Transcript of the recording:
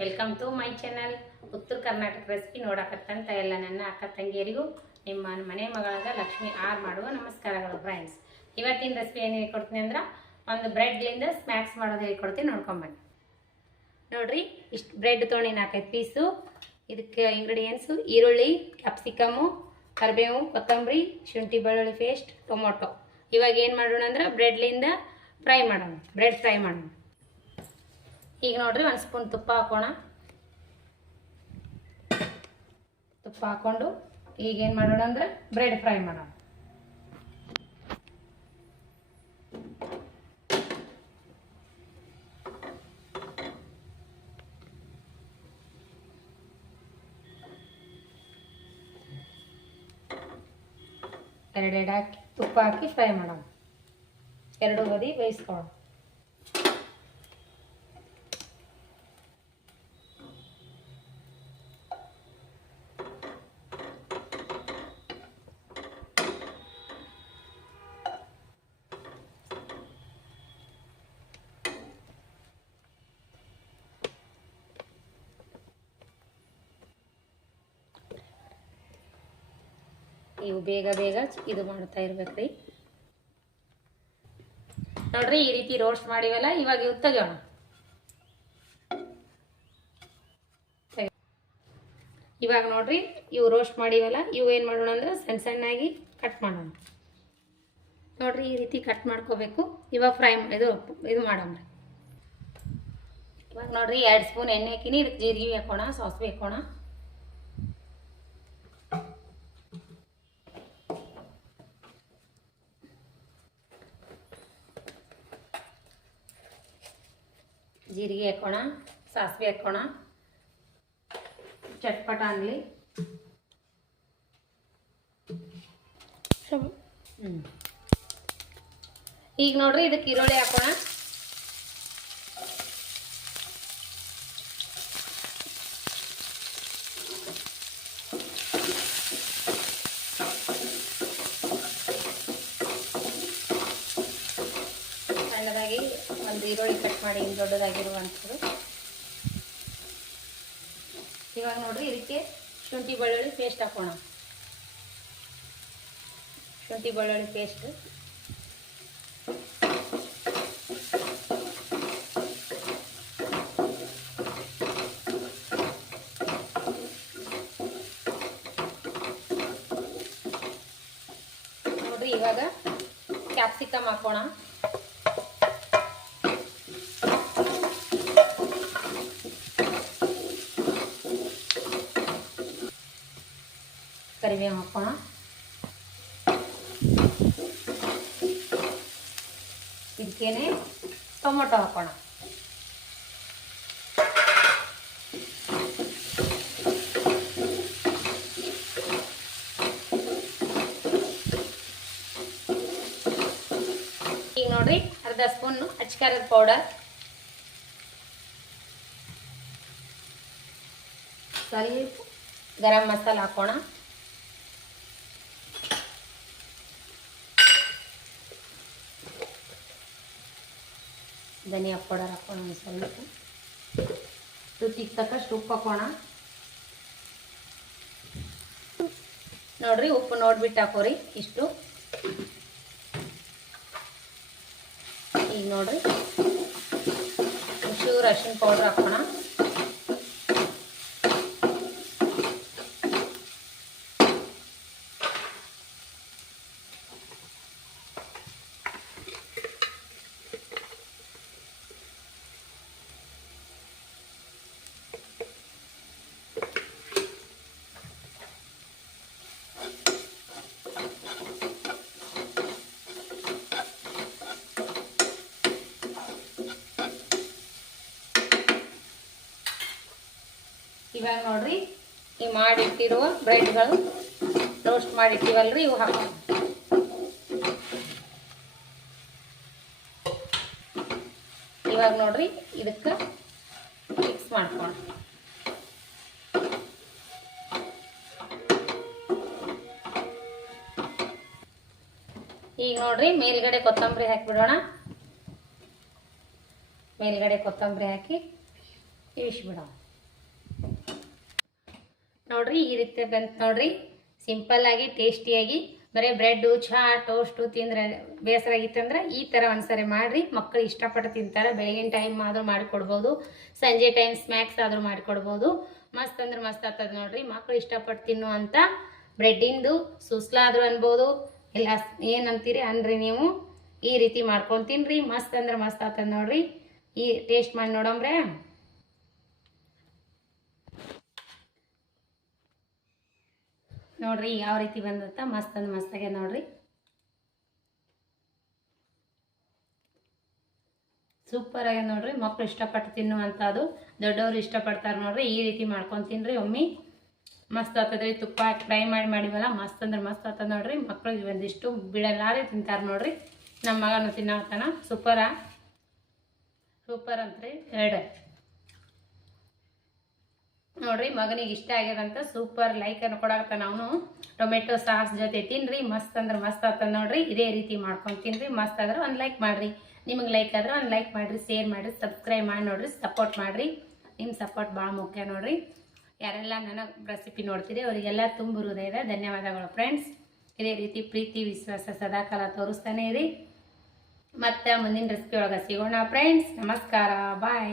Welcome to my channel ಉತ್ತರ Karnataka recipe ನೋಡಕತ್ತಂತ ಎಲ್ಲ ನನ್ನ ಅಕ್ಕ ತಂಗಿಯರಿಗೂ ನಿಮ್ಮ ಮನೆ ಮಗಳಾದ ಲಕ್ಷ್ಮಿ ಆರ್ ಮಾಡುವ ನಮಸ್ಕಾರಗಳು ಫ್ರೆಂಡ್ಸ್. ಇವತ್ತಿನ ರೆಸಿಪಿ ಏನು ಹೇಳ್ಕೊಡ್ತೀನಿ ಅಂದ್ರೆ ಒಂದು ಬ್ರೆಡ್ಲಿಂದ ಸ್ನ್ಯಾಕ್ಸ್ ಮಾಡೋದು ಹೇಳ್ಕೊಡ್ತೀನಿ, ನೋಡ್ಕೊಂಬನ್ನಿ. ನೋಡ್ರಿ, ಇಷ್ಟು ಬ್ರೆಡ್ ತೊಗೊಂಡು 4 ಪೀಸು. ಇದಕ್ಕೆ ಇಂಗ್ರೀಡಿಯೆಂಟ್ಸು ಈರುಳ್ಳಿ, ಕ್ಯಾಪ್ಸಿಕಮು, ಕರಿಬೇವು, ಕೊತ್ತಂಬರಿ, ಶುಂಠಿ ಬೆಳ್ಳುಳ್ಳಿ ಪೇಸ್ಟ್, ಟೊಮೊಟೊ. ಇವಾಗ ಏನು ಮಾಡೋಣ ಅಂದ್ರೆ ಬ್ರೆಡ್ಲಿಂದ ಬ್ರೆಡ್ ಫ್ರೈ ಮಾಡೋಣ. ಈಗ ನೋಡ್ರಿ, 1 ಸ್ಪೂನ್ ತುಪ್ಪ ಹಾಕೋಣ. ತುಪ್ಪ ಹಾಕೊಂಡು ಈಗ ಏನು ಮಾಡೋಣ ಅಂದ್ರೆ ಬ್ರೆಡ್ ಫ್ರೈ ಮಾಡೋಣ. ಎರಡೆರಡು ಹಾಕಿ ತುಪ್ಪ ಹಾಕಿ ಫ್ರೈ ಮಾಡೋಣ. ಎರಡು ಬದಿ ಬೇಯಿಸ್ಕೊಳ್ಳೋಣ. ಇವು ಬೇಗ ಇದು ಮಾಡ್ತಾ ಇರ್ಬೇಕ್ರಿ. ನೋಡ್ರಿ, ಈ ರೀತಿ ರೋಸ್ಟ್ ಮಾಡಿವಲ್ಲ, ಇವಾಗ ಇವು ತೆಗೋಣ. ಇವಾಗ ನೋಡ್ರಿ, ಇವು ರೋಸ್ಟ್ ಮಾಡಿವಲ್ಲ, ಇವು ಏನು ಮಾಡೋಣ ಅಂದ್ರೆ ಸಣ್ಣ ಸಣ್ಣಾಗಿ ಕಟ್ ಮಾಡೋಣ. ನೋಡ್ರಿ, ಈ ರೀತಿ ಕಟ್ ಮಾಡ್ಕೋಬೇಕು. ಇವಾಗ ಫ್ರೈ ಇದು ಮಾಡೋಣ. ಇವಾಗ ನೋಡ್ರಿ, 2 ಸ್ಪೂನ್ ಎಣ್ಣೆ ಹಾಕಿನಿ. ಇದಕ್ಕೆ ಜೀರಿಗೆ ಹಾಕೋಣ, ಸಾಸಿವೆ ಹಾಕೋಣ. ಜೀರಿಗೆ ಹಾಕೋಣ, ಸಾಸಿವೆ ಹಾಕೋಣ, ಚಟ್ಪಟ ಅನ್ನಲಿ. ಈಗ ನೋಡ್ರಿ, ಇದಕ್ಕೆ ಈರುಳ್ಳಿ ಹಾಕೋಣ. ಸಣ್ಣದಾಗಿ ಒಂದು ಈರುಳ್ಳಿ ಕಟ್ ಮಾಡಿ ದೊಡ್ಡದಾಗಿರುವಂಥದ್ದು. ಇವಾಗ ನೋಡ್ರಿ, ಇದಕ್ಕೆ ಶುಂಠಿ ಬೆಳ್ಳುಳ್ಳಿ ಪೇಸ್ಟ್ ಹಾಕೋಣ. ಶುಂಠಿ ಬೆಳ್ಳುಳ್ಳಿ ಪೇಸ್ಟ್ ನೋಡ್ರಿ. ಇವಾಗ ಕ್ಯಾಪ್ಸಿಕಮ್ ಹಾಕೋಣ. ಕರಿಬೇವು ಹಾಕೋಣ. ಇದಕ್ಕೇನೆ ಟೊಮೊಟೊ ಹಾಕೋಣ. ಈಗ ನೋಡ್ರಿ, ಅರ್ಧ ಸ್ಪೂನ್ ಅಚ್ಕಾರದ ಪೌಡರ್, ಸ್ವಲ್ಪ ಗರಂ ಮಸಾಲ ಹಾಕೋಣ. ಧನಿಯಾ ಪೌಡರ್ ಹಾಕೋಣ. ಒಂದು ಸ್ವಲ್ಪ ರುಚಿಗೆ ತಕ್ಕಷ್ಟು ಉಪ್ಪು ಹಾಕೋಣ. ನೋಡ್ರಿ, ಉಪ್ಪು ನೋಡ್ಬಿಟ್ಟು ಹಾಕೋರಿ ಇಷ್ಟು. ಈಗ ನೋಡ್ರಿ, ಚೂರು ಅರಿಶಿನ ಪೌಡರ್ ಹಾಕೋಣ. ಇವಾಗ ನೋಡ್ರಿ, ಈ ಮಾಡಿಟ್ಟಿರುವ ಬ್ರೆಡ್ಗಳು ರೋಸ್ಟ್ ಮಾಡಿಟ್ಟಿವಲ್ರಿ, ಇವು ಹಾಕೋಣ. ಇವಾಗ ನೋಡ್ರಿ, ಇದಕ್ಕೆ ಮಿಕ್ಸ್ ಮಾಡ್ಕೋಣ. ಈಗ ನೋಡ್ರಿ, ಮೇಲ್ಗಡೆ ಕೊತ್ತಂಬರಿ ಹಾಕಿಬಿಡೋಣ. ಮೇಲ್ಗಡೆ ಕೊತ್ತಂಬರಿ ಹಾಕಿ ಇಳಿಸ್ಬಿಡೋಣ. ನೋಡ್ರಿ ಈ ರೀತಿ ಬಂತು ನೋಡ್ರಿ, ಸಿಂಪಲ್ಲಾಗಿ ಟೇಸ್ಟಿಯಾಗಿ. ಬರೀ ಬ್ರೆಡ್ಡು ಚಹಾ ಟೋಸ್ಟು ತಿಂದ್ರೆ ಬೇಸರ ಆಗಿತ್ತಂದ್ರೆ ಈ ಥರ ಒಂದ್ಸರಿ ಮಾಡಿರಿ. ಮಕ್ಕಳು ಇಷ್ಟಪಟ್ಟು ತಿಂತಾರೆ. ಬೆಳಗಿನ ಟೈಮ್ ಆದರೂ ಮಾಡಿಕೊಡ್ಬೋದು, ಸಂಜೆ ಟೈಮ್ ಸ್ನ್ಯಾಕ್ಸ್ ಆದರೂ ಮಾಡಿಕೊಡ್ಬೋದು. ಮಸ್ತ್ ಅಂದ್ರೆ ಮಸ್ತ್ ಆಗ್ತದೆ ನೋಡ್ರಿ. ಮಕ್ಕಳು ಇಷ್ಟಪಟ್ಟು ತಿನ್ನುವಂಥ ಬ್ರೆಡ್ಡಿಂದು ಸುಸ್ಲಾದರೂ ಅನ್ಬೋದು, ಇಲ್ಲ ಏನಂತೀರಿ ಅನ್ರಿ ನೀವು. ಈ ರೀತಿ ಮಾಡ್ಕೊಂಡು ತಿನ್ನಿರಿ, ಮಸ್ತ್ ಅಂದ್ರೆ ಮಸ್ತ್ ಆಗ್ತದೆ ನೋಡ್ರಿ. ಈ ಟೇಸ್ಟ್ ಮಾಡಿ ನೋಡಂಬ್ರೆ. ನೋಡ್ರಿ ಯಾವ ರೀತಿ ಬಂದತ್ತ, ಮಸ್ತ್ ಅಂದ್ರೆ ಮಸ್ತ್ ಆಗ್ಯದ ನೋಡ್ರಿ. ಸೂಪರ್ ಆಗ್ಯದ ನೋಡ್ರಿ. ಮಕ್ಕಳು ಇಷ್ಟಪಟ್ಟು ತಿನ್ನುವಂಥದ್ದು, ದೊಡ್ಡವರು ಇಷ್ಟಪಡ್ತಾರೆ ನೋಡ್ರಿ. ಈ ರೀತಿ ಮಾಡ್ಕೊಂಡು ತಿನ್ನಿರಿ ಒಮ್ಮೆ, ಮಸ್ತ್ ಆಗ್ತದ್ರಿ. ತುಪ್ಪ ಹಾಕಿ ಫ್ರೈ ಮಾಡಿವಲ್ಲ, ಮಸ್ತ್ ಅಂದ್ರೆ ಮಸ್ತ್ ಆಗ್ತದೆ ನೋಡ್ರಿ. ಮಕ್ಕಳಿಗೆ ಒಂದಿಷ್ಟು ಬಿಡಲ್ಲಾರೆ ತಿಂತಾರೆ ನೋಡ್ರಿ. ನಮ್ಮ ಮಗನು ತಿನ್ನತ್ತಾನ. ಸೂಪರ್ ಅಂತ್ರಿ. ಎರಡು ನೋಡ್ರಿ, ಮಗನಿಗೆ ಇಷ್ಟ ಆಗ್ಯದಂತ ಸೂಪರ್ ಲೈಕ್ ಅನ್ನು ಕೊಡಾಕತ್ತಾನ ಅವನು. ಟೊಮೆಟೊ ಸಾಸ್ ಜೊತೆ ತಿನ್ನಿರಿ, ಮಸ್ತ್ ಅಂದ್ರೆ ಮಸ್ತ್ ಆಗ್ತದೆ ನೋಡ್ರಿ. ಇದೇ ರೀತಿ ಮಾಡ್ಕೊಂಡು ತಿನ್ನಿರಿ. ಮಸ್ತ್ ಆದ್ರೆ ಒಂದು ಲೈಕ್ ಮಾಡಿರಿ. ನಿಮಗೆ ಲೈಕ್ ಆದ್ರೆ ಒಂದು ಲೈಕ್ ಮಾಡಿರಿ, ಶೇರ್ ಮಾಡಿರಿ, ಸಬ್ಸ್ಕ್ರೈಬ್ ಮಾಡಿ ನೋಡ್ರಿ, ಸಪೋರ್ಟ್ ಮಾಡಿರಿ. ನಿಮ್ಮ ಸಪೋರ್ಟ್ ಭಾಳ ಮುಖ್ಯ ನೋಡ್ರಿ. ಯಾರೆಲ್ಲ ನನ್ನ ರೆಸಿಪಿ ನೋಡ್ತೀರಿ ಅವರಿಗೆಲ್ಲ ತುಂಬ ಹೃದಯದ ಧನ್ಯವಾದಗಳು ಫ್ರೆಂಡ್ಸ್. ಇದೇ ರೀತಿ ಪ್ರೀತಿ ವಿಶ್ವಾಸ ಸದಾಕಾಲ ತೋರಿಸ್ತಾನೆ ಇರಿ. ಮತ್ತೆ ಮುಂದಿನ ರೆಸಿಪಿ ಒಳಗೆ ಸಿಗೋಣ ಫ್ರೆಂಡ್ಸ್. ನಮಸ್ಕಾರ, ಬಾಯ್.